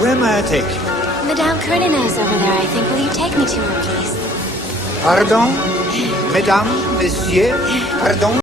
Where may I take you? Madame Kernina is over there, I think. Will you take me to her, please? Pardon? Mesdames, messieurs, pardon?